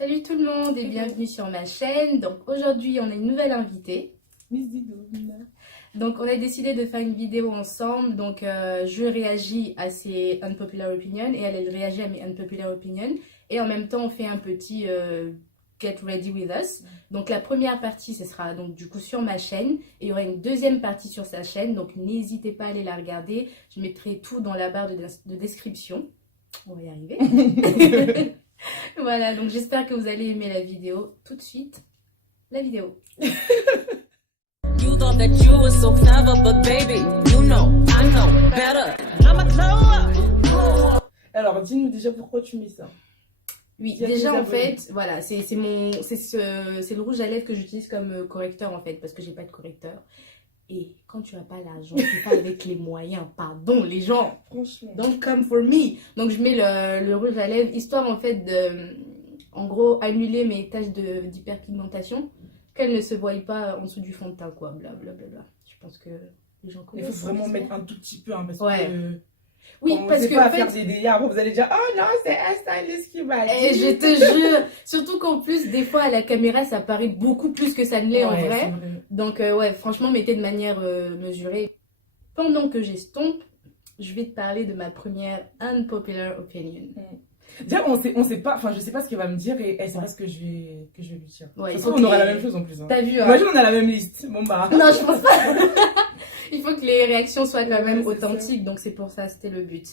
Salut tout le monde et bienvenue sur ma chaîne. Donc aujourd'hui on a une nouvelle invitée. Donc on a décidé de faire une vidéo ensemble. Donc je réagis à ses unpopular opinions et elle réagit à mes unpopular opinions. Et en même temps on fait un petit get ready with us. Donc la première partie ce sera donc du coup sur ma chaîne. Et il y aura une deuxième partie sur sa chaîne. Donc n'hésitez pas à aller la regarder. Je mettrai tout dans la barre de description. On va y arriver. Voilà, donc j'espère que vous allez aimer la vidéo. Tout de suite, la vidéo. You thought that you were so clever, but baby, you know, I know better. I'm a glow up. Alors, dis-nous déjà pourquoi tu mets ça. Oui, Il y a déjà des en abonnés. fait, voilà, c'est le rouge à lèvres que j'utilise comme correcteur en fait, parce que j'ai pas de correcteur. Et quand tu n'as pas l'argent, tu pas avec les moyens, pardon les gens. Franchement. Don't come for me. Donc je mets le rouge à lèvres, histoire en fait de, en gros, annuler mes taches d'hyperpigmentation, qu'elles ne se voient pas en dessous du fond de teint, quoi, blablabla. Je pense que les gens Il connaissent. faut vraiment mettre un tout petit peu, hein, parce Ouais. que... Oui, on parce sait que pas en faire fait, des délires, après vous allez dire « Oh non, c'est un styliste qui m'a dit !» et je te jure, surtout qu'en plus, des fois à la caméra, ça paraît beaucoup plus que ça ne l'est en Ouais, vrai. c'est vrai. Donc ouais, franchement, mettez de manière mesurée. Pendant que j'estompe, je vais te parler de ma première unpopular opinion. Déjà, on sait pas, enfin je sais pas ce qu'elle va me dire et ça reste que je vais lui dire. Ouais, Ça il se faut trouve, on aura que- la même chose en plus. Hein. T'as vu, hein? Imagine, on a la même liste. Bon bah... Non, je pense pas. Il faut que les réactions soient quand même Ouais, c'est authentiques, donc c'est pour ça, c'était le but.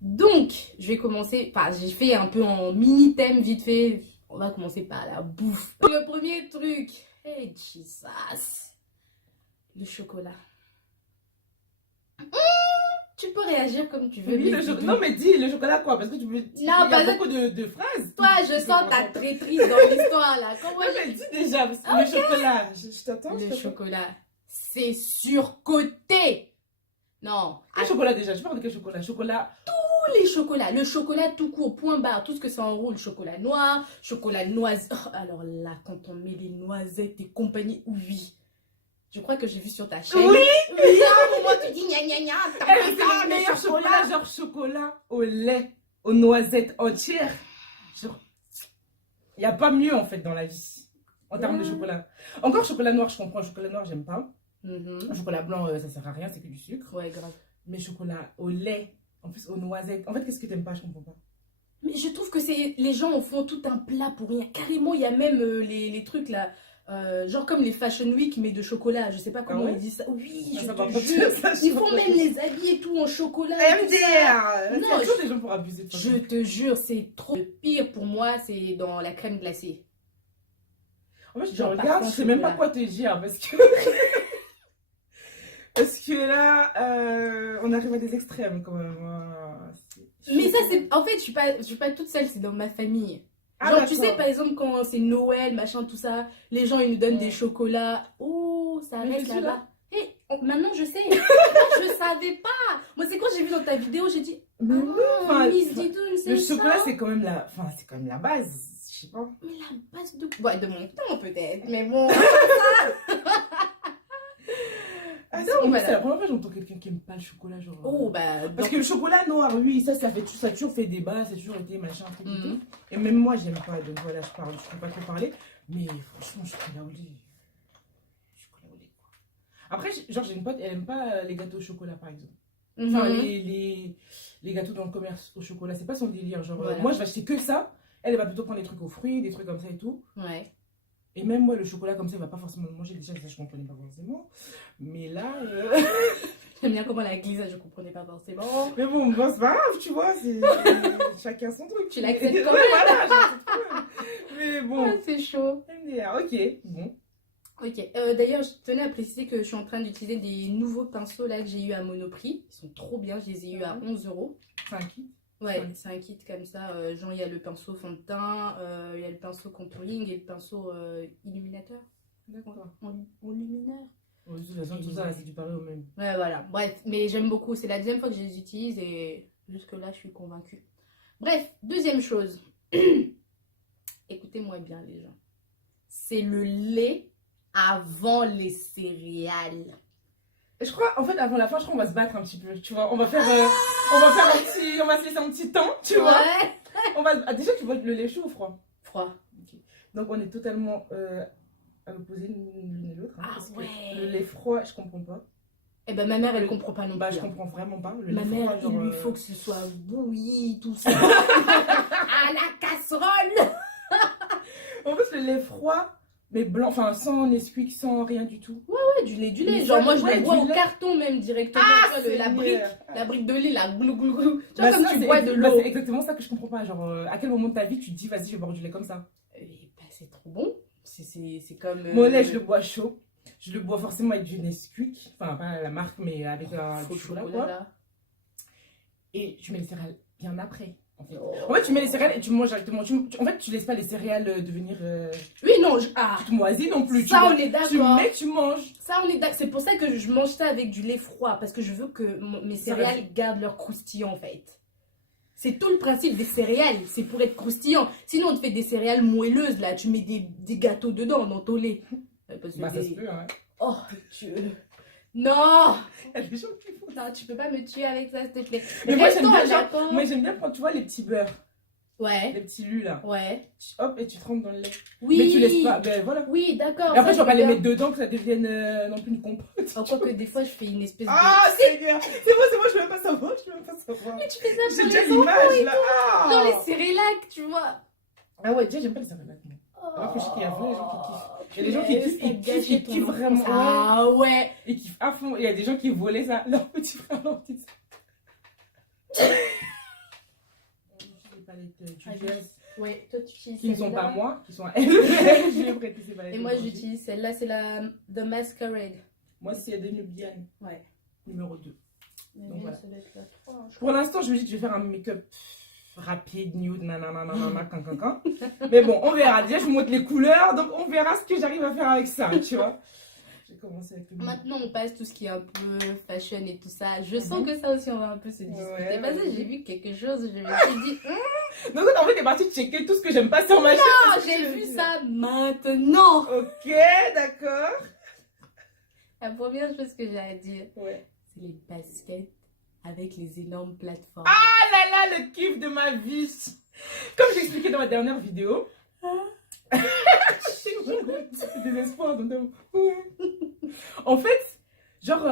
Donc, je vais commencer, enfin, j'ai fait un peu en mini-thème vite fait. On va commencer par la bouffe. Le premier truc, hey Jesus, le chocolat. Tu peux réagir comme tu veux. Oui, baby. non mais dis, le chocolat quoi? Parce que tu veux... Non, il y a parce que- beaucoup de phrases. Toi, je sens ta traîtrise dans l'histoire là. Comment Ouais, mais dis déjà, parce que le chocolat, je t'attends. Le chocolat, c'est surcoté. Non, Quel chocolat déjà? Tu parles de quel chocolat? Chocolat... tous les chocolats, le chocolat tout court, point barre, tout ce que ça enroule, chocolat noir, chocolat noisette. Oh, alors là, quand on met les noisettes et compagnie, oui. Je crois que j'ai vu sur ta chaîne. Oui. Oui, à un moment tu dis gna gna gna, t'as Eh, pas c'est ça, le meilleur le chocolat, genre chocolat au lait, aux noisettes entières. Genre, il n'y a pas mieux en fait dans la vie, en termes de Ouais. chocolat. Encore chocolat noir, je comprends, chocolat noir, j'aime pas. Mhm. Chocolat blanc, ça sert à rien, c'est que du sucre. Ouais, grave. Mais chocolat au lait, en plus aux noisettes. En fait, qu'est-ce que t'aimes pas? Je comprends pas. Mais je trouve que c'est les gens en font tout un plat pour rien. Carrément, il y a même les trucs là, genre comme les Fashion Week mais de chocolat. Je sais pas comment ouais ils disent ça. Oui, Ah, je ça te va pas jure. dire ça, Ils je font sais pas. même les habits et tout en chocolat. et tout ça. MDR! Non, Il y a toujours des gens pour abuser de ça. Je te jure, c'est trop. Le pire pour moi, c'est dans la crème glacée. En fait, je Genre regarde, parfum je sais même pas chocolat. quoi te dire parce que. Parce que là, on arrive à des extrêmes quand même. Mais ça, c'est. En fait, je suis pas toute seule, c'est dans ma famille. Ah, Genre, tu sais, d'accord. par exemple, quand c'est Noël, machin, tout ça, les gens, ils nous donnent Ouais. des chocolats. Oh, ça Mais reste je suis là-bas. Hé, maintenant, je sais. Moi, je savais pas. Moi, c'est quand j'ai vu dans ta vidéo, j'ai dit, Mais oui, ah, enfin, Miss enfin, Didoun, c'est le ça. chocolat, c'est quand même la, enfin, c'est quand même la base. Je sais pas. Mais la base de... Ouais, de mon temps, peut-être. Mais bon. Ah, Donc, c'est en plus, voilà. c'est la première fois que j'entends quelqu'un qui aime pas le chocolat, genre. Oh, bah. Parce que le chocolat noir, oui, ça a toujours fait débat, ça a toujours été machin, truc et Mhm. tout. Et même moi, j'aime pas, donc voilà, je peux pas trop parler. Mais franchement, chocolat au lait. Chocolat au lait, quoi. Après, genre, j'ai une pote, elle aime pas les gâteaux au chocolat, par exemple. Enfin, Mhm. les gâteaux dans le commerce au chocolat, c'est pas son délire. Genre, Voilà. moi, je vais acheter que ça. Elle va plutôt prendre des trucs aux fruits, des trucs comme ça et tout. Ouais. Et même moi, le chocolat comme ça, elle va pas forcément le manger. Déjà, ça, je comprenais pas forcément. Mais là. J'aime bien comment la glisse, je comprenais pas forcément. Mais bon, c'est pas grave, tu vois. C'est chacun son truc. Tu l'acceptes quand Ouais, même. voilà, j'accepte quand même. Mais bon. Ah, c'est chaud. MDR, ok. Bon. Ok, d'ailleurs, je tenais à préciser que je suis en train d'utiliser des nouveaux pinceaux là que j'ai eu à Monoprix. Ils sont trop bien, je les ai eu à 11 €. C'est un kit. Ouais, Ouais. c'est un kit comme ça. Genre, il y a le pinceau fond de teint, il y a le pinceau contouring et le pinceau illuminateur. D'accord. En luminaire. De toute façon, tout ça, là, c'est du pareil au même. Ouais, voilà. Bref, mais j'aime beaucoup. C'est la deuxième fois que je les utilise et jusque-là, je suis convaincue. Bref, deuxième chose. Écoutez-moi bien, les gens. C'est le lait avant les céréales. Et je crois, en fait, avant la fin, je crois qu'on va se battre un petit peu, tu vois. On va faire un petit, on va se laisser un petit temps, tu vois. Ouais. On va, déjà, tu vois le lait chaud ou froid? Froid. Ok. Donc on est totalement à l'opposé l'une et l'autre. Hein, Ah parce que ouais. le lait froid, je comprends pas. Eh ben, ma mère, elle comprend pas non Bah, plus. je comprends vraiment pas. Le Ma lait mère, froid, genre, il lui faut que ce soit bouilli, tout ça. À la casserole. En plus, le lait froit, mais blanc, enfin sans Nesquik, sans rien du tout. Ouais, du lait. Mais Genre, ça, moi, je ouais, le bois du au lait. carton même directement. Ah, tu vois, la brique de lait, la glou glou glou. Tu vois, Bah, comme ça, tu c'est bois de bah, l'eau. c'est exactement ça que je comprends pas. Genre, à quel moment de ta vie tu te dis, vas-y, je vais boire du lait comme ça? Eh ben, c'est trop bon. C'est comme. Mon lait, je le bois chaud. Je le bois forcément avec du Nesquik. Enfin, pas la marque, mais avec Faux du chocolat, chocolat, quoi. là. Et tu mets les céréales bien après. Oh. En fait, tu mets les céréales et tu manges directement. En fait, tu laisses pas les céréales devenir Oui, non, toutes moisies non plus. ça, tu on vois. est Tu d'accord. mets, tu manges. Ça, on est d'accord. C'est pour ça que je mange ça avec du lait froid. Parce que je veux que mes Ça céréales gardent leur croustillant, en fait. C'est tout le principe des céréales. C'est pour être croustillant. Sinon, on te fait des céréales moelleuses, là. Tu mets des gâteaux dedans, dans ton lait. Parce que Bah, ça se peut, hein. Oh, Dieu. Non. Il y a des gens qui font. Non, tu peux pas me tuer avec ça, s'il te plaît. Mais moi, j'aime Restons bien, à genre, l'accord. moi, j'aime bien prendre, tu vois, les petits beurres, Ouais, les petits lus, là. ouais. Hop, et tu trempes dans le lait. Oui. Mais tu laisses pas, ben voilà. Oui, d'accord. Et après, ça, tu vas pas les bien. mettre dedans que ça devienne non plus une compote. Oh, quoi que des fois, je fais une espèce de... Ah, Seigneur! C'est bon, je veux même pas savoir, je veux même pas savoir. Mais tu fais ça J'ai pour déjà les enfants l'image, et là. tout. Dans Ah! les cérélacs, tu vois. Ah ouais, déjà, j'aime pas les céréales. Alors que je sais qu'il y a vraiment des gens qui kiffent. Il y a des gens qui kiffent, ils kiffent vraiment. Ah ouais. Ils kiffent à fond. Il y a des gens qui volaient ça, leur petit frère, leur petite sœur. Les palettes du jazz Ouais, toi tu utilises qui ne sont celle-là. pas moi, qui sont à elle. Je lui ai prêté ces palettes. Et moi j'utilise celle-là, c'est la The Masquerade. Moi, c'est des Nubian, Ouais. numéro 2. Donc, voilà. ça doit être la 3, hein, je Pour l'instant, je me dis que je vais faire un make-up rapide, nude, nanana, cancancan. Mais bon, on verra. Déjà, je vous montre les couleurs, donc on verra ce que j'arrive à faire avec ça, tu vois. J'ai commencé avec le Maintenant, on passe tout ce qui est un peu fashion et tout ça. Je sens que ça aussi, on va un peu se discuter. Ouais, Parce que ouais. j'ai vu quelque chose, je me suis dit, Donc, en fait, t'es parti checker tout ce que j'aime pas sur ma chaîne. ah, j'ai vu ça maintenant. Ok, d'accord. La première chose que j'ai à dire, Ouais. c'est les baskets avec les énormes plateformes. Ah là là, le kiff de ma vie. Comme j'ai expliqué dans ma dernière vidéo. C'est désespoir. En fait, genre,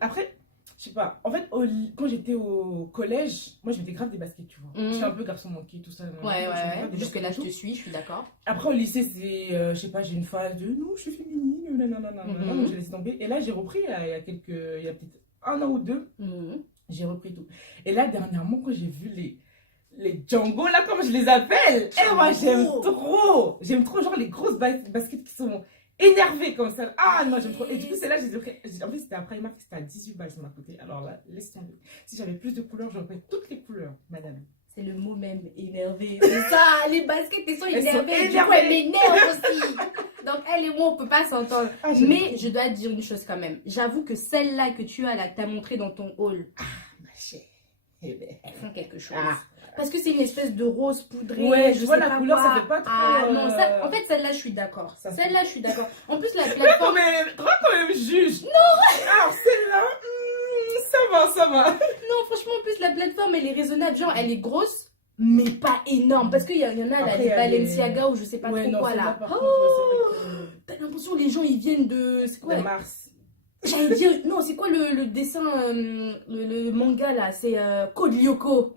après, je sais pas. En fait, quand j'étais au collège, moi, je mettais grave des baskets, tu vois. Mhm. J'étais un peu garçon manqué, tout ça. Ouais, Je mettais grave des Jusque là, je baskets et te suis, je suis d'accord. tout. Après, au lycée, c'est, je sais pas, j'ai une phase de non, je suis féminine, nanana, donc j'ai laissé tomber. Et là, j'ai repris, il y a peut-être 1 an ou 2. Mhm. J'ai repris tout. Et là, dernièrement, quand j'ai vu les Django, là, comme je les appelle, et moi, j'aime trop. J'aime trop, genre, les grosses baskets qui sont énervées comme ça. Ah, non, j'aime trop. Et du coup, celle-là, je les ai pris. En fait, c'était à Primark, c'était à 18 balles, ça m'a coûté. Alors là, laisse tomber. Si j'avais plus de couleurs, j'aurais pris toutes les couleurs, madame. C'est le mot même, énervé. C'est ça, les baskets, elles sont Elles sont énervées. Du coup, énervées. elles m'énervent aussi. Donc, elle et moi, on peut pas s'entendre. Ah, j'aime Mais trop. je dois te dire une chose quand même. J'avoue que celle-là que tu as là, que tu as montrée dans ton haul, Ma chère. Eh ben. elles font quelque chose. Ah. Parce que c'est une espèce de rose poudrée. Ouais, je je vois sais la pas couleur, quoi. ça fait pas trop, Ah non, ça, en fait, celle-là, je suis d'accord. Ça Celle-là, je suis d'accord. En plus, la Toi, plateforme. quand même, juge. Non. Alors, celle-là, ça va. Non, franchement, en plus, la plateforme, elle est raisonnable. Genre, elle est grosse, mais pas énorme. Parce qu'il y en a, là, Après, des il y a des- Balenciaga ou je sais pas Ouais, trop non, quoi, celle-là, là. par contre, ouais, c'est vrai T'as l'impression les gens, ils viennent de... C'est que quoi de Mars. J'allais dire... Non, c'est quoi le dessin, le manga, là? C'est Code Lyoko.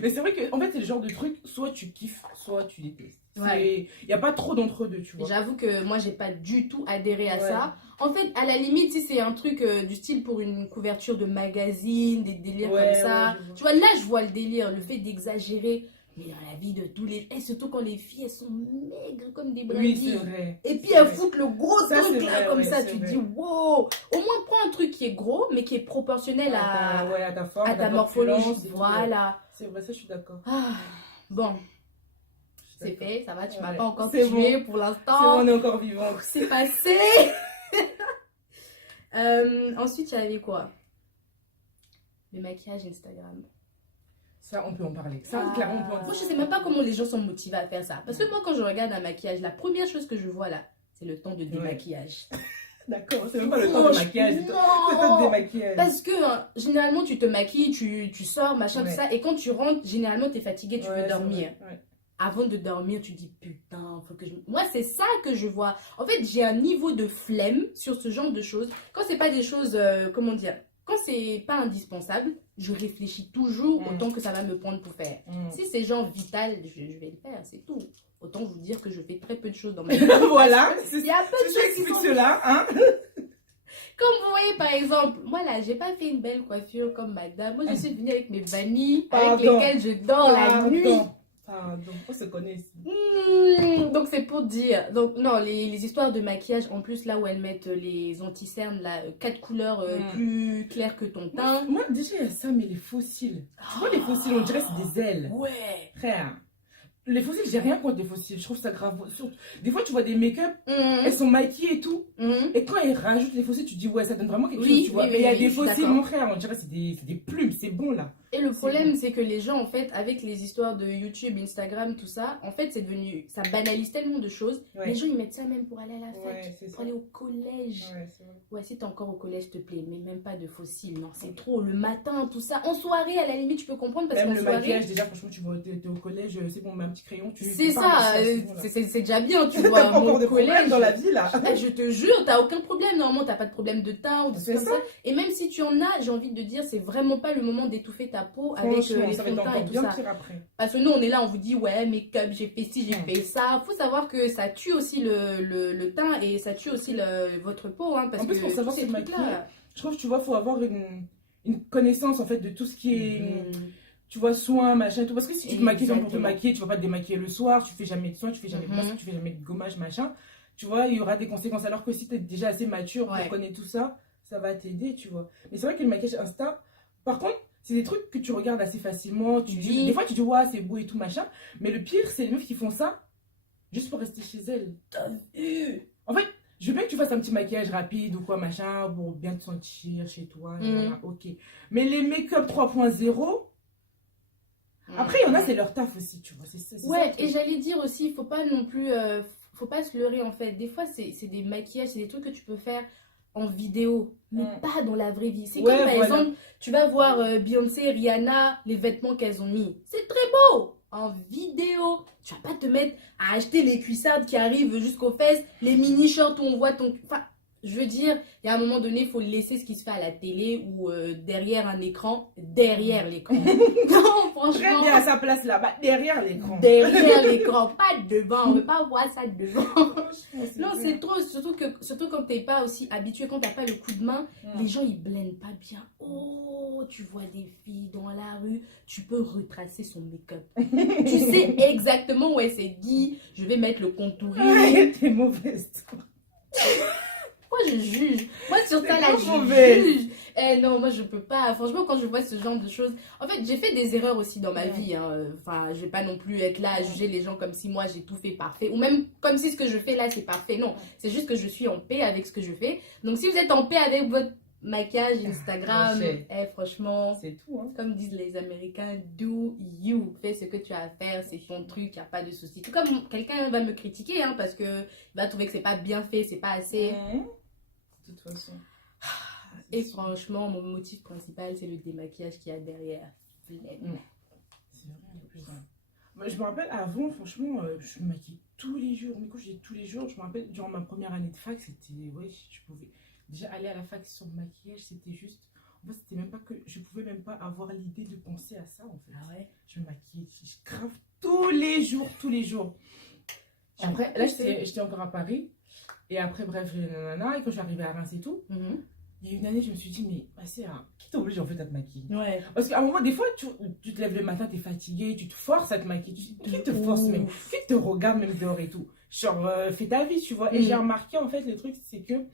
Mais c'est vrai que en fait c'est le genre de truc, soit tu kiffes, soit tu détestes. Ouais. Il n'y a pas trop d'entre deux, tu Et vois. j'avoue que moi, j'ai pas du tout adhéré à Ouais. ça. En fait, à la limite, si c'est un truc du style pour une couverture de magazine, des délires Ouais, comme ça. ouais, je vois. Tu vois, là, je vois le délire, le fait d'exagérer. Mais dans la vie de tous les... Et surtout quand les filles, elles sont maigres comme des Oui, brindilles. c'est vrai. Et puis C'est elles vrai. foutent le gros Ça, truc c'est là vrai, comme ouais, ça, c'est tu te vrai. dis wow. Au moins prends un truc qui est gros mais qui est proportionnel à, Ouais, à ta forme, à ta corpulence morphologie. et tout, Voilà. ouais. C'est vrai, ça je suis d'accord. Ah, bon, Je suis c'est d'accord. fait, ça va, tu m'as Ouais. pas encore C'est tué bon. pour C'est bon, l'instant. on est encore vivants. C'est passé. Ensuite, il y avait quoi? Le maquillage Instagram. Ça, on peut en parler. Ça, Ah. clairement, on peut en Moi, parler. je sais même pas comment les gens sont motivés à faire ça. Parce que moi, quand je regarde un maquillage, la première chose que je vois là, c'est le temps de démaquillage. D'accord, c'est même pas le temps de maquillage, c'est le temps de Non. démaquillage. Parce que généralement, tu te maquilles, tu sors, machin, Ouais. tout ça. Et quand tu rentres, généralement, tu es fatigué, tu veux Ouais, c'est dormir. vrai, ouais. avant de dormir, tu dis putain, faut que je... Moi, c'est ça que je vois. En fait, j'ai un niveau de flemme sur ce genre de choses. Quand c'est pas des choses, comment dire, quand c'est pas indispensable, je réfléchis toujours autant que ça va me prendre pour faire. Si c'est genre vital, je vais le faire, c'est tout. Autant vous dire que je fais très peu de choses dans ma vie. Voilà, Il y a peu de choses qui explique sont... cela, hein. Comme vous voyez, par exemple, moi là, j'ai pas fait une belle coiffure comme madame. Moi, je suis venue avec mes vanilles, avec lesquelles je dors la nuit. Pardon, on se connaît ici. Donc c'est pour dire. Donc non, les histoires de maquillage, en plus là où elles mettent les anti-cernes, là, 4 couleurs plus claires que ton teint. Moi, déjà, il y a ça, mais les fossiles. Tu vois, les fossiles, on dirait c'est des ailes. Ouais. Frère. Les fossiles, j'ai rien contre les fossiles. Je trouve ça grave. Des fois, tu vois des make-up, elles sont maquillées et tout. Et quand elles rajoutent les fossiles, tu dis, ouais, ça donne vraiment quelque chose, tu vois. Mais il y a des fossiles, mon frère, on dirait c'est des plumes, c'est bon là. Et le problème, c'est que les gens, en fait, avec les histoires de YouTube, Instagram, tout ça, en fait, c'est devenu. Ça banalise tellement de choses. Ouais. Les gens, ils mettent ça même pour aller à la fac, Ouais, pour aller au collège. Ouais, c'est vrai. Ouais, si t'es encore au collège, s'il te plaît, mais même pas de fossiles. Non, c'est trop. Le matin, tout ça. En soirée, à la limite, tu peux comprendre parce Même qu'en le soirée. maquillage, déjà, franchement, tu vois, t'es au collège, c'est bon, on met un petit crayon, C'est ça, c'est déjà bien, tu T'as vois. pas encore Mon de problème collège, dans la vie là. je te jure, t'as aucun problème. Normalement, t'as pas de problème de teint ou des C'est trucs comme ça. ça. Et même si tu en as, j'ai envie de dire, c'est vraiment pas le moment d'étouffer ta peau avec les ça fonds va de être teint et encore tout bien ça. pire après. Parce que nous, on est là, on vous dit, ouais, make-up, j'ai fait ci, j'ai fait ça. Faut savoir que ça tue aussi le teint et ça tue aussi votre peau. Hein, parce En plus, que pour savoir tous ces se trucs-là. maquiller, je trouve, tu vois, faut avoir une connaissance en fait de tout ce qui est, tu vois, soins, machin, tout. Parce que si tu te maquilles comme pour te Exactement. maquiller, tu vas pas te démaquiller le soir, tu fais jamais de soins, tu fais jamais de masque, tu fais jamais de gommage, machin. Tu vois, il y aura des conséquences. Alors que si tu es déjà assez mature Ouais. pour connaître tout ça, ça va t'aider, tu vois. Mais c'est vrai que le maquillage Insta, par contre, c'est des trucs que tu regardes assez facilement. Oui. Des fois, tu dis, ouais, c'est beau et tout, machin. Mais le pire, c'est les meufs qui font ça juste pour rester chez elles. En fait, je veux bien que tu fasses un petit maquillage rapide ou quoi, machin, pour bien te sentir chez toi. Ok. Mais les make-up 3.0, après, il y en a, c'est leur taf aussi, tu vois. C'est Ouais, ça, et j'allais dire aussi, il faut pas non plus, faut pas se leurrer en fait. Des fois, c'est des maquillages, c'est des trucs que tu peux faire en vidéo, mais pas dans la vraie vie. C'est Ouais, comme par voilà. exemple, tu vas voir Beyoncé, Rihanna, les vêtements qu'elles ont mis. C'est très beau en vidéo. Tu vas pas te mettre à acheter les cuissardes qui arrivent jusqu'aux fesses, les mini-shorts où on voit ton... Enfin, je veux dire, il y a un moment donné, il faut laisser ce qui se fait à la télé ou derrière un écran, derrière l'écran. Non, franchement. Très bien à sa place là-bas, derrière l'écran. Derrière l'écran, pas devant, on veut pas voir ça devant. Franchement, Non, bien. c'est trop, surtout quand t'es pas aussi habitué, quand t'as pas le coup de main, les gens ils blendent pas bien. Oh, tu vois des filles dans la rue, tu peux retracer son make-up. Tu sais exactement où est c'est Guy, je vais mettre le contouring. Ouais, t'es mauvaise. Moi je juge, moi sur ça C'est là pas je mauvais. juge. Eh non, moi je peux pas. Franchement, quand je vois ce genre de choses, en fait, j'ai fait des erreurs aussi dans ma vie. Hein. Enfin, je vais pas non plus être là à juger les gens comme si moi j'ai tout fait parfait, ou même comme si ce que je fais là c'est parfait. Non, c'est juste que je suis en paix avec ce que je fais. Donc, si vous êtes en paix avec votre maquillage Instagram, franchement, C'est tout, hein. comme disent les Américains, do you. Fais ce que tu as à faire, c'est ton truc, y a pas de souci. Tout comme quelqu'un va me critiquer, hein, parce que il va trouver que c'est pas bien fait, c'est pas assez. De toute façon. Et franchement, mon motif principal, c'est le démaquillage qu'il y a derrière. C'est vrai, le plus simple. Moi, je me rappelle avant, franchement, je me maquillais tous les jours. Mais quand je dis tous les jours, je me rappelle, durant ma première année de fac, c'était. Ouais, je pouvais. Déjà, aller à la fac sur le maquillage, c'était juste. En fait, c'était même pas que. Je pouvais même pas avoir l'idée de penser à ça, en fait. Ah ouais? Je me maquillais, je grave tous les jours, tous les jours. Et après, là, j'étais encore à Paris. Et après, bref, nanana, et quand je suis arrivée à Reims et tout, il y a une année, je me suis dit, mais c'est qui t'oblige en fait à te maquiller? Ouais. Parce qu'à un moment, des fois, tu te lèves le matin, t'es fatigué, tu te forces à te maquiller. Qui te force même? Qui te regarde même dehors et tout? Genre, fais ta vie, tu vois. Et j'ai remarqué, en fait, le truc, c'est que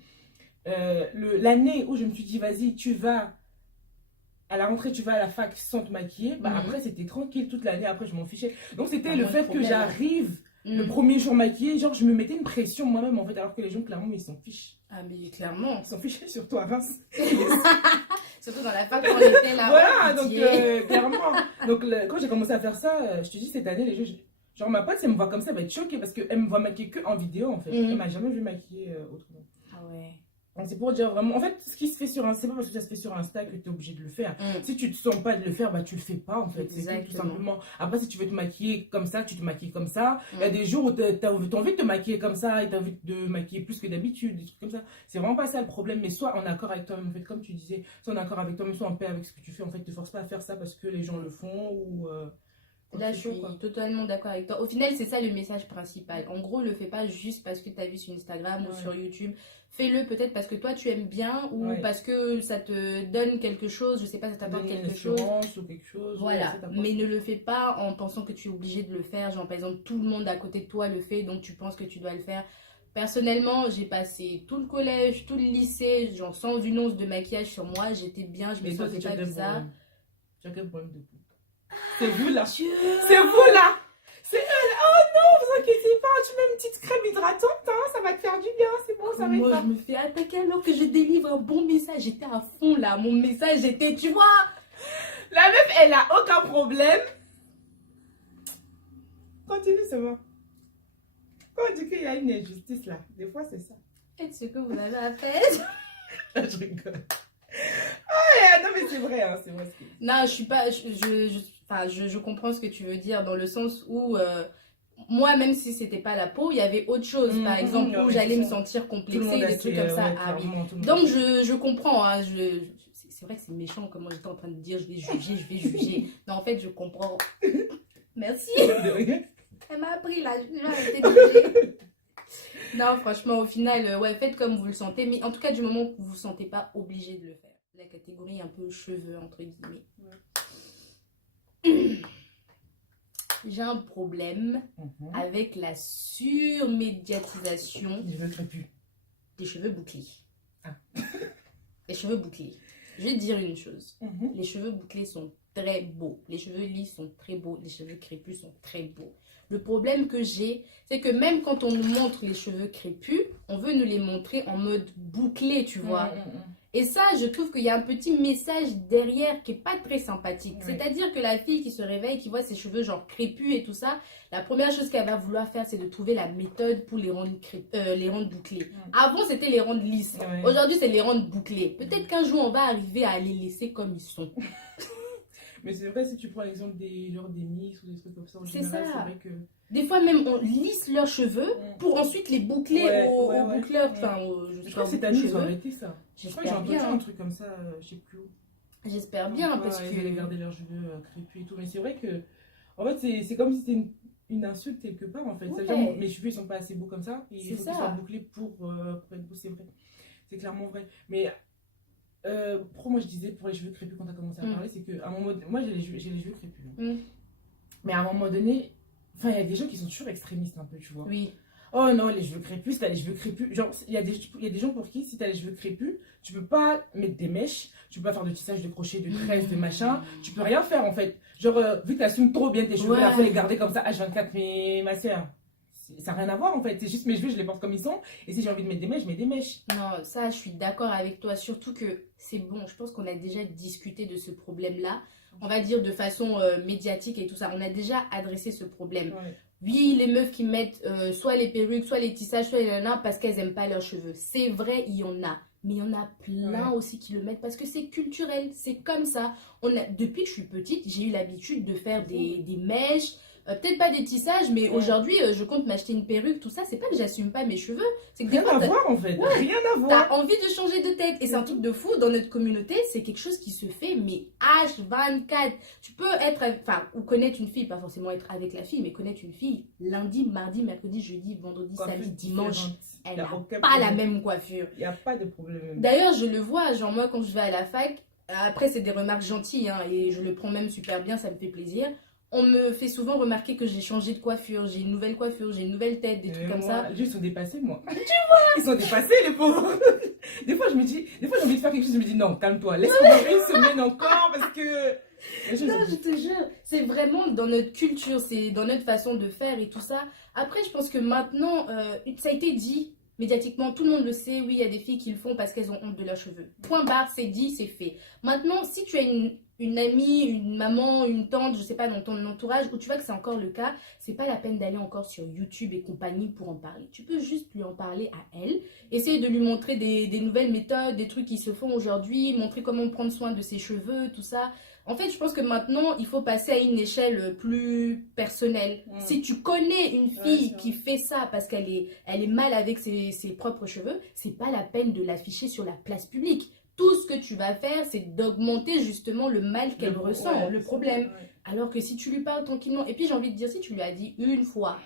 l'année où je me suis dit, vas-y, tu vas à la rentrée, tu vas à la fac sans te maquiller, bah après, c'était tranquille toute l'année. Après, je m'en fichais. Donc, c'était le fait que j'arrive le premier jour maquillée, genre, je me mettais une pression moi-même, en fait, alors que les gens, clairement, ils s'en fichent. Ah, mais clairement. Ils s'en fichaient surtout à Reims. Surtout dans la fac quand on était là. Voilà, donc clairement. Donc quand j'ai commencé à faire ça, je te dis, cette année, les gens, genre ma pote, si elle me voit comme ça, elle va être choquée parce qu'elle me voit maquiller que en vidéo en fait. Elle m'a jamais vu maquiller autrement. Ah ouais. C'est pour dire vraiment, en fait, ce qui se fait sur Insta, c'est pas parce que ça se fait sur Insta que tu es obligé de le faire. Si tu te sens pas de le faire, bah tu le fais pas en fait. C'est tout simplement. Après, si tu veux te maquiller comme ça, tu te maquilles comme ça. Il y a des jours où tu as envie de te maquiller comme ça et tu as envie de maquiller plus que d'habitude, des trucs comme ça. C'est vraiment pas ça le problème, mais soit en accord avec toi-même, en fait, comme tu disais, soit en accord avec toi-même, soit en paix avec ce que tu fais. En fait, te force pas à faire ça parce que les gens le font ou. Là, je suis totalement d'accord avec toi. Au final, c'est ça le message principal. En gros, le fais pas juste parce que tu as vu sur Instagram ou sur YouTube. Fais-le peut-être parce que toi, tu aimes bien ou parce que ça te donne quelque chose. Je sais pas, ça t'apporte quelque chose. Ou quelque chose. Voilà. Mais ne le fais pas en pensant que tu es obligé de le faire. Genre, par exemple, tout le monde à côté de toi le fait, donc tu penses que tu dois le faire. Personnellement, j'ai passé tout le collège, tout le lycée, genre sans une once de maquillage sur moi. J'étais bien, je me sentais pas bizarre. Tu as quel problème de peau? C'est vous là. C'est vous là. C'est eux là. Oh non, vous inquiétez pas. Tu mets une petite crème hydratante, hein, ça va te faire du bien. C'est bon, ça va Moi, je me fais attaquer alors que je délivre un bon message. J'étais à fond là. Mon message était, tu vois. La meuf, elle a aucun problème. Continue, c'est bon. Quand on dit qu'il y a une injustice là, des fois c'est ça. Faites ce que vous avez à faire. Je rigole. Ah, non, mais c'est vrai, hein, c'est vrai. Non, je suis pas. Je comprends ce que tu veux dire dans le sens où. Moi, même si c'était pas la peau, il y avait autre chose, par exemple, où j'allais me sentir complexée, des trucs comme ça. Ah, oui. Donc, je comprends. Hein, c'est vrai que c'est méchant comment j'étais en train de dire je vais juger. Non, en fait, je comprends. Merci. Elle m'a appris là, j'ai arrêté de juger. Non, franchement, au final, ouais, faites comme vous le sentez. Mais en tout cas, du moment que vous ne vous sentez pas obligé de le faire. La catégorie un peu cheveux, entre guillemets. Ouais. J'ai un problème avec la surmédiatisation des cheveux bouclés. Les cheveux bouclés. Je vais te dire une chose. Les cheveux bouclés sont très beaux. Les cheveux lisses sont très beaux. Les cheveux crépus sont très beaux. Le problème que j'ai, c'est que même quand on nous montre les cheveux crépus, on veut nous les montrer en mode bouclé, tu vois. Et ça, je trouve qu'il y a un petit message derrière qui n'est pas très sympathique. C'est-à-dire que la fille qui se réveille, qui voit ses cheveux genre crépus et tout ça, la première chose qu'elle va vouloir faire, c'est de trouver la méthode pour les rendre bouclés. Avant, c'était les rendre lisses. Aujourd'hui, c'est les rendre bouclés. Peut-être qu'un jour, on va arriver à les laisser comme ils sont. Mais c'est vrai, si tu prends l'exemple des Miss ou des trucs comme ça, en général, c'est vrai que... Des fois même, on lisse leurs cheveux pour ensuite les boucler au boucleur. Enfin, je crois que cette année, ils ont arrêté ça. Je crois que j'ai entendu un truc comme ça, je sais plus où. J'espère bien, parce que... Ils allaient garder leurs cheveux crépus et tout. Mais c'est vrai que... En fait, c'est comme si c'était une insulte quelque part, en fait. C'est-à-dire, mes cheveux, ils sont pas assez beaux comme ça. Il faut qu'ils soient bouclés pour être beaux, c'est vrai. C'est clairement vrai. Mais... pourquoi moi je disais pour les cheveux crépus quand tu as commencé à parler, c'est que à un moment moi j'ai les cheveux crépus. Mais à un moment donné, enfin il y a des gens qui sont toujours extrémistes un peu, tu vois. Oui. Oh non, les cheveux crépus, si t'as les cheveux crépus, genre il y a des gens pour qui si t'as les cheveux crépus, tu peux pas mettre des mèches, tu peux pas faire de tissage, de crochet, de tresse, de machin, tu peux rien faire en fait. Genre vu que t'assumes trop bien tes cheveux, il faut les garder comme ça H24, mais ma soeur. Ça n'a rien à voir en fait, c'est juste mes cheveux, je les porte comme ils sont. Et si j'ai envie de mettre des mèches, je mets des mèches. Non, ça je suis d'accord avec toi. Surtout que c'est bon, je pense qu'on a déjà discuté de ce problème-là. On va dire de façon médiatique et tout ça. On a déjà adressé ce problème. Oui, les meufs qui mettent soit les perruques, soit les tissages, soit les nanas parce qu'elles n'aiment pas leurs cheveux. C'est vrai, il y en a. Mais il y en a plein aussi qui le mettent parce que c'est culturel. C'est comme ça. Depuis que je suis petite, j'ai eu l'habitude de faire des mèches. Peut-être pas des tissages, mais aujourd'hui, je compte m'acheter une perruque, tout ça. C'est pas que j'assume pas mes cheveux. C'est que rien à voir en fait. Rien à voir. T'as envie de changer de tête. Et c'est un truc de fou. Dans notre communauté, c'est quelque chose qui se fait, mais H24. Tu peux être, enfin, ou connaître une fille, pas forcément être avec la fille, mais connaître une fille lundi, mardi, mercredi, jeudi, vendredi, samedi, dimanche. Elle n'a pas la même coiffure. Il n'y a pas de problème. D'ailleurs, je le vois. Genre, moi, quand je vais à la fac, après, c'est des remarques gentilles, hein, et je le prends même super bien, ça me fait plaisir. On me fait souvent remarquer que j'ai changé de coiffure, j'ai une nouvelle coiffure, j'ai une nouvelle tête, des trucs comme ça. Ils sont dépassés, moi. Tu vois? Ils sont dépassés, les pauvres. Des fois, je me dis, des fois, j'ai envie de faire quelque chose, je me dis non, calme-toi, laisse-moi une semaine encore parce que. Non, je te jure, c'est vraiment dans notre culture, c'est dans notre façon de faire et tout ça. Après, je pense que maintenant, ça a été dit médiatiquement, tout le monde le sait, oui, il y a des filles qui le font parce qu'elles ont honte de leurs cheveux. Point barre, c'est dit, c'est fait. Maintenant, si tu as une amie, une maman, une tante, je sais pas, dans ton entourage, où tu vois que c'est encore le cas, c'est pas la peine d'aller encore sur YouTube et compagnie pour en parler. Tu peux juste lui en parler à elle, essayer de lui montrer des nouvelles méthodes, des trucs qui se font aujourd'hui, montrer comment prendre soin de ses cheveux, tout ça. En fait, je pense que maintenant, il faut passer à une échelle plus personnelle. Si tu connais une fille qui fait ça parce qu'elle est mal avec ses propres cheveux, c'est pas la peine de l'afficher sur la place publique. Tout ce que tu vas faire, c'est d'augmenter justement le mal qu'elle ressent, le problème. Alors que si tu lui parles tranquillement, et puis j'ai envie de dire, si tu lui as dit une fois,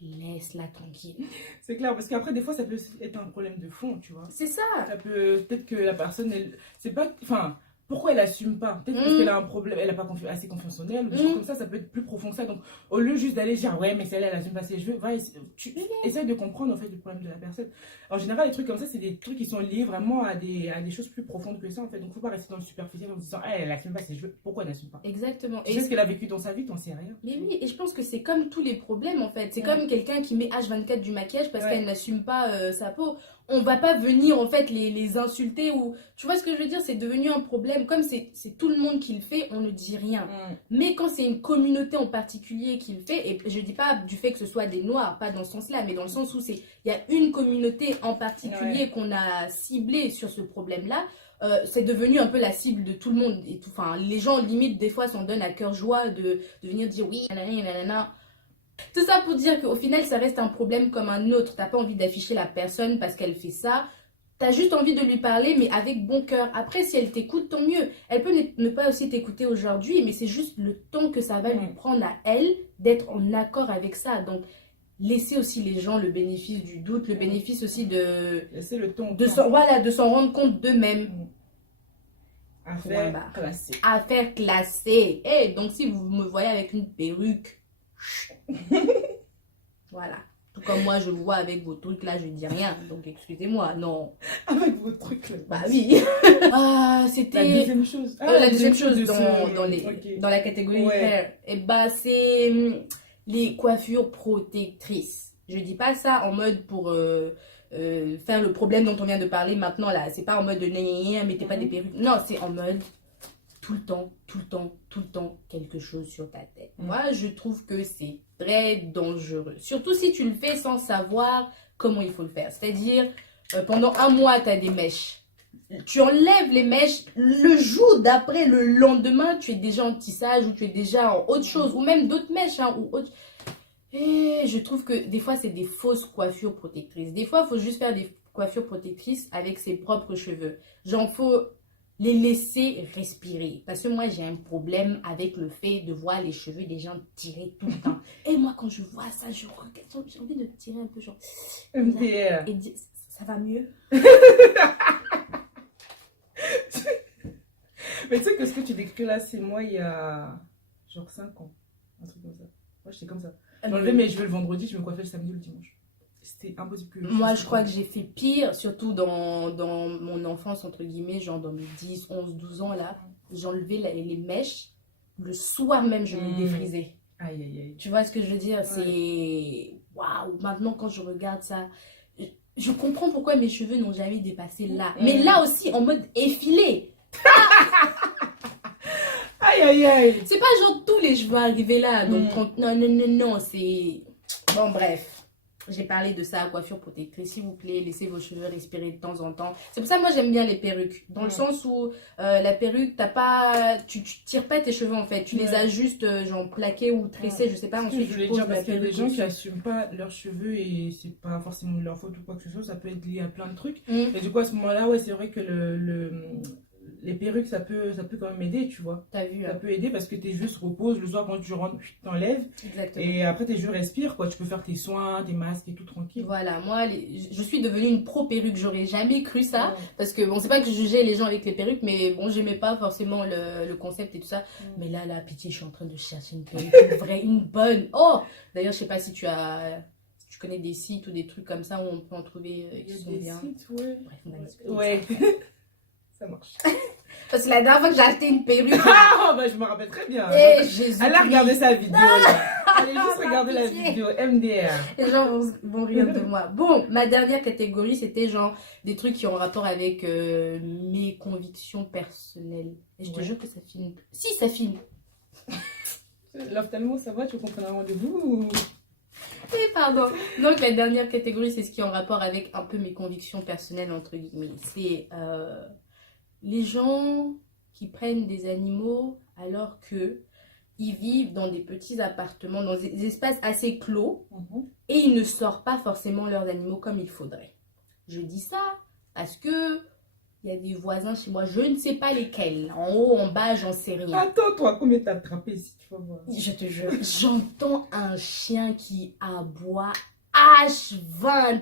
laisse-la tranquille. C'est clair, parce qu'après, des fois, ça peut être un problème de fond, tu vois. C'est ça. Ça peut, peut-être que la personne, elle, c'est pas, enfin, pourquoi elle assume pas? Peut-être parce qu'elle a un problème, elle a pas assez confiance en elle, ou des choses comme ça peut être plus profond que ça. Donc, au lieu juste d'aller dire, ouais, mais celle-là, elle assume pas ses cheveux, va, tu essaies de comprendre, en fait, le problème de la personne. En général, les trucs comme ça, c'est des trucs qui sont liés vraiment à des choses plus profondes que ça, en fait. Donc, faut pas rester dans le superficiel en se disant, ah, elle assume pas ses cheveux, pourquoi elle assume pas? Exactement. Tu sais ce qu'elle a vécu dans sa vie, t'en sais rien. Mais oui, et je pense que c'est comme tous les problèmes, en fait. C'est comme quelqu'un qui met H24 du maquillage parce qu'elle n'assume pas sa peau. On va pas venir en fait les insulter ou tu vois ce que je veux dire, c'est devenu un problème comme c'est tout le monde qui le fait, on ne dit rien. Mais quand c'est une communauté en particulier qui le fait, et je dis pas du fait que ce soit des noirs, pas dans ce sens-là, mais dans le sens où il y a une communauté en particulier qu'on a ciblée sur ce problème-là, c'est devenu un peu la cible de tout le monde et tout. Enfin, les gens limite des fois s'en donnent à cœur joie de venir dire oui, nanana. Tout ça pour dire qu'au final, ça reste un problème comme un autre. T'as pas envie d'afficher la personne parce qu'elle fait ça. T'as juste envie de lui parler, mais avec bon cœur. Après, si elle t'écoute, tant mieux. Elle peut ne pas aussi t'écouter aujourd'hui, mais c'est juste le temps que ça va lui prendre à elle d'être en accord avec ça. Donc, laissez aussi les gens le bénéfice du doute, le bénéfice aussi de... Laissez le temps. De s'en rendre compte d'eux-mêmes. Affaire classée. Affaire classée. Et donc, si vous me voyez avec une perruque... Voilà. Tout comme moi, je vous vois avec vos trucs là, je dis rien. Donc, excusez-moi, non. Avec vos trucs là. Bah oui. C'était... La deuxième chose. la deuxième chose dans la catégorie hair. Et bah, c'est les coiffures protectrices. Je dis pas ça en mode pour faire le problème dont on vient de parler maintenant là. C'est pas en mode de mettez pas des perruques. Non, c'est en mode tout le temps quelque chose sur ta tête. Moi, je trouve que c'est très dangereux. Surtout si tu le fais sans savoir comment il faut le faire. C'est-à-dire, pendant un mois, tu as des mèches. Tu enlèves les mèches, le jour d'après, le lendemain, tu es déjà en tissage ou tu es déjà en autre chose. Ou même d'autres mèches. Ou autre... Et je trouve que des fois, c'est des fausses coiffures protectrices. Des fois, il faut juste faire des coiffures protectrices avec ses propres cheveux. Genre, faut... les laisser respirer. Parce que moi, j'ai un problème avec le fait de voir les cheveux des gens tirer tout le temps. Et moi, quand je vois ça, je regarde, j'ai envie de tirer un peu, genre... MDR. Et dire, ça va mieux? Mais tu sais que ce que tu décris là, c'est moi il y a genre 5 ans. Un truc comme ça. Moi, j'étais comme ça. J'enlevais mes cheveux le vendredi, je me coiffais le samedi ou le dimanche. C'était impossible que... Moi, je crois que j'ai fait pire, surtout dans mon enfance, entre guillemets, genre dans mes 10, 11, 12 ans, là. J'enlevais les mèches. Le soir même, je me défrisais. Aïe, aïe, aïe. Tu vois ce que je veux dire? C'est... Waouh! Maintenant, quand je regarde ça, je comprends pourquoi mes cheveux n'ont jamais dépassé là. Mais là aussi, en mode effilé. Aïe, aïe, aïe. C'est pas genre tous les cheveux arrivés là. Donc, non, c'est... Bon, bref. J'ai parlé de ça, coiffure protectrice. S'il vous plaît, laissez vos cheveux respirer de temps en temps. C'est pour ça que moi, j'aime bien les perruques. Dans le sens où la perruque, tu tires pas tes cheveux en fait. Tu les ajustes, genre plaqués ou tressés, je sais pas. Ensuite, je voulais dire parce qu'il y a des gens qui n'assument pas leurs cheveux et c'est pas forcément de leur faute ou quoi que ce soit. Ça peut être lié à plein de trucs. Et du coup, à ce moment-là, ouais, c'est vrai que les perruques, ça peut quand même aider, tu vois. T'as vu, ça peut aider parce que tes cheveux se reposent. Le soir, quand tu rentres, tu t'enlèves. Exactement. Et après, tes cheveux respirent, quoi. Tu peux faire tes soins, tes masques et tout tranquille. Voilà, moi, je suis devenue une pro-perruque. J'aurais jamais cru ça. Parce que, bon, c'est pas que je jugeais les gens avec les perruques, mais bon, j'aimais pas forcément le concept et tout ça. Mais là, pitié, je suis en train de chercher une perruque, une vraie, une bonne. Oh! D'ailleurs, je sais pas si tu connais des sites ou des trucs comme ça où on peut en trouver qui sont bien. Sites, ouais. Bref, on a discuté ouais. ça marche. Parce que la dernière fois que j'ai acheté une perruque. Ah, bah, je me rappelle très bien. Eh, Jésus. Allez regarder sa vidéo. Là. Allez juste Par regarder la pitié. vidéo MDR. Les gens vont rire de moi. Bon, ma dernière catégorie, c'était genre des trucs qui ont rapport avec mes convictions personnelles. Et je te Ouais. jure que ça filme. Si, ça filme. Love tellement, ça va, tu veux qu'on prenne un rendez-vous Oui, pardon. Donc, la dernière catégorie, c'est ce qui est en rapport avec un peu mes convictions personnelles, entre guillemets. C'est les gens qui prennent des animaux alors que ils vivent dans des petits appartements, dans des espaces assez clos, et ils ne sortent pas forcément leurs animaux comme il faudrait. Je dis ça parce que il y a des voisins chez moi, je ne sais pas lesquels, en haut, en bas, j'en sais rien. Attends, toi, combien t'as attrapé ici, tu vas voir. Je te jure, j'entends un chien qui aboie H24.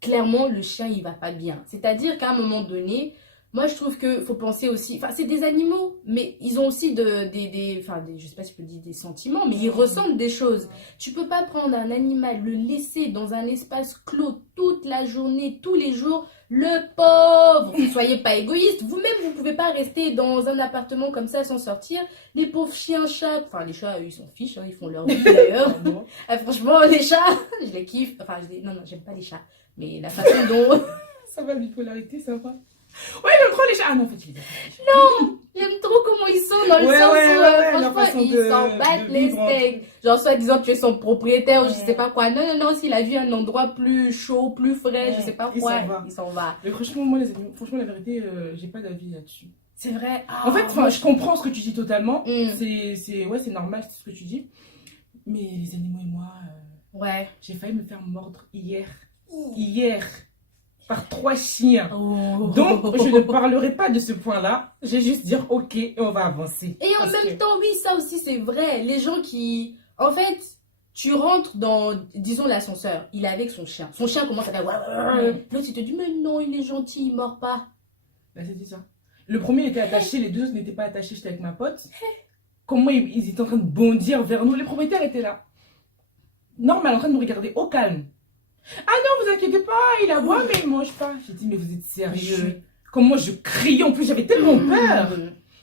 Clairement, le chien, il va pas bien. C'est-à-dire qu'à un moment donné, moi, je trouve qu'il faut penser aussi... Enfin, c'est des animaux, mais ils ont aussi je sais pas si je peux dire des sentiments, mais ils ressentent des choses. Tu peux pas prendre un animal, le laisser dans un espace clos toute la journée, tous les jours. Le pauvre! Ne soyez pas égoïste. Vous-même, vous pouvez pas rester dans un appartement comme ça sans sortir. Les pauvres chiens, chats... Enfin, les chats, eux, ils s'en fichent, hein, ils font leur vie d'ailleurs. Ah, franchement, les chats, je les kiffe. Enfin, non, j'aime pas les chats. Mais la façon dont... Ça va, bipolarité, ça va. Ouais, j'aime trop les chats. Ah non, en fait, J'aime trop comment ils sont dans le Ouais, sens ouais, où, ouais, leur franchement, façon ils de- s'en battent de les vivre steaks. Genre, soit disant tu es son propriétaire ou je Ouais. sais pas quoi. Non, non, non, s'il a vu un endroit plus chaud, plus frais, je Ouais, sais pas il quoi, s'en va. il s'en va. Mais franchement, moi, les animaux, franchement, la vérité, j'ai pas d'avis là-dessus. C'est vrai. En fait, moi, je comprends ce que tu dis totalement. Mm. C'est normal, c'est ce que tu dis. Mais les animaux et moi, Ouais. j'ai failli me faire mordre hier. Hier. Par 3 chiens. Oh. Donc, je ne parlerai pas de ce point-là. Je vais juste dire OK et on va avancer. Et en Parce même que- temps, oui, ça aussi, c'est vrai. Les gens qui... En fait, tu rentres dans, disons, l'ascenseur. Il est avec son chien. Son chien commence à faire... L'autre, il te dit, mais non, il est gentil, il mord pas. Bah, c'était ça. Le premier était attaché, les deux autres n'étaient pas attachés, j'étais avec ma pote. Comment ils étaient en train de bondir vers nous. Les propriétaires étaient là. Normal, en train de nous regarder au calme. Ah non, vous inquiétez pas, il aboie, mais il mange pas. J'ai dit, mais vous êtes sérieux? Comment je criais, en plus, j'avais tellement peur.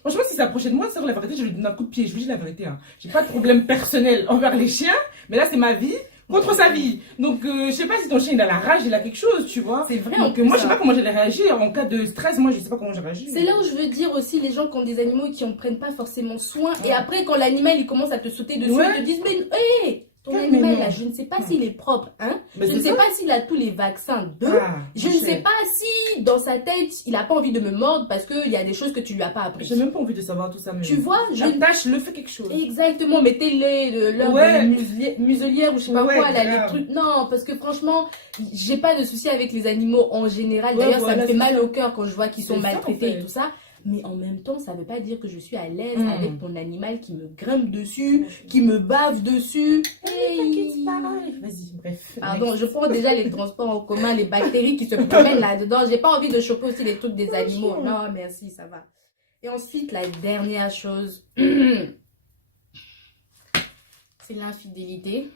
Franchement, si ça approchait de moi, c'est la vérité, je lui donne un coup de pied. Je vous dis la vérité. Hein. J'ai pas de problème personnel envers les chiens, mais là, c'est ma vie contre sa vie. Donc, je sais pas si ton chien, il a la rage, il a quelque chose, tu vois. C'est vrai, en Donc, plus, moi, je sais hein. pas comment j'allais réagir. En cas de stress, moi, je sais pas comment j'allais réagir. C'est là où je veux dire aussi les gens qui ont des animaux et qui en prennent pas forcément soin. Et Ouais. après, quand l'animal il commence à te sauter dessus, Ouais. ils te disent mais hé, ton Mais animal non. là, je ne sais pas Non. s'il est propre, hein. Mais Je c'est ne sais ça. pas s'il a tous les vaccins de. Ah, Je ne sais pas si dans sa tête il a pas envie de me mordre parce qu'il y a des choses que tu lui as pas appris. J'ai même pas envie de savoir tout ça. Mais Tu vois, je Attache-le, fais quelque chose. Exactement, mettez-les leur Ouais. muselière ou je sais pas Ouais, quoi, là, les grave. trucs. Non, parce que franchement, j'ai pas de souci avec les animaux en général. Ouais, D'ailleurs, ça voilà, me fait c'est mal ça. au cœur quand je vois qu'ils sont C'est ça, maltraités en fait. et tout ça. Mais en même temps, ça veut pas dire que je suis à l'aise Mm. avec ton animal qui me grimpe dessus, qui me bave dessus. Hey. Vas-y, bref. Pardon, je prends déjà les transports en commun, les bactéries qui se promènent là-dedans. J'ai pas envie de choper aussi les trucs des animaux. Non, merci, ça va. Et ensuite, la dernière chose, c'est l'infidélité.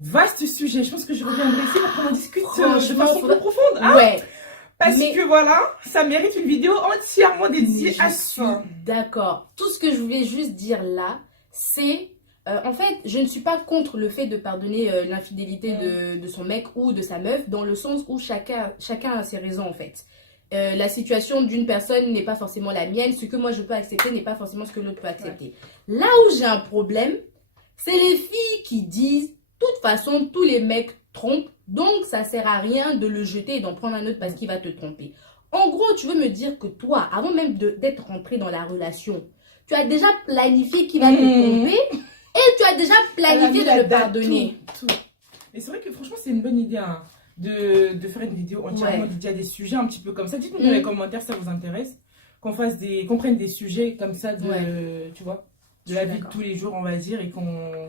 Vaste sujet. Je pense que je reviendrai ici pour qu'on en discute de Franchement, façon faudrait- plus profonde. Hein. Ouais, Parce mais- que voilà, ça mérite une vidéo entièrement dédiée je à suis ça. d'accord. Tout ce que je voulais juste dire là, c'est... en fait, je ne suis pas contre le fait de pardonner l'infidélité de son mec ou de sa meuf, dans le sens où chacun a ses raisons en fait. La situation d'une personne n'est pas forcément la mienne. Ce que moi je peux accepter n'est pas forcément ce que l'autre peut accepter. Là où j'ai un problème, c'est les filles qui disent, de toute façon, tous les mecs trompent, donc ça sert à rien de le jeter et d'en prendre un autre parce qu'il va te tromper. En gros, tu veux me dire que toi, avant même d'être rentré dans la relation, tu as déjà planifié qui va te tromper et tu as déjà planifié de le pardonner. Tout. Et c'est vrai que franchement, c'est une bonne idée hein, de faire une vidéo entièrement Ouais. dédiée à des sujets un petit peu comme ça. Dites-nous dans les commentaires si ça vous intéresse. Qu'on prenne des sujets comme ça tu vois, de Je la suis vie de d'accord. tous les jours, on va dire, et qu'on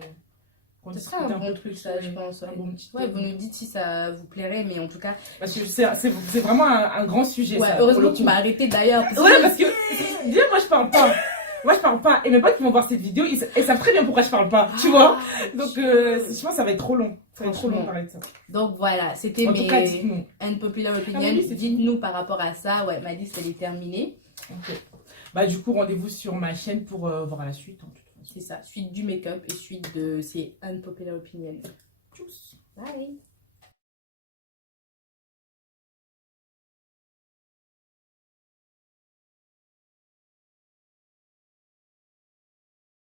Ce serait un discute bon peu truc plus, ça, je pense. un bon petit Ouais, thème. vous nous dites si ça vous plairait, mais en tout cas... Parce que c'est vraiment un grand sujet. Ouais, ça, heureusement pour que tu le m'as coup. arrêté d'ailleurs. parce que- Ouais, parce que, bien, moi je parle pas. Moi, je parle pas. Et mes potes qui vont voir cette vidéo, ils savent très bien pourquoi je parle pas, tu vois. Donc, je pense que ça va être trop long. Ça va être trop long de parler de ça. Donc voilà, c'était En tout cas, mes dites-nous. unpopular opinions. oui, c'est Dites-nous par rapport à ça. Ouais, ma liste, elle est terminée. Ok. Bah, du coup, rendez-vous sur ma chaîne pour voir la suite. En toute façon. C'est ça, suite du make-up et suite de ces unpopular opinions. Tchuss. Bye.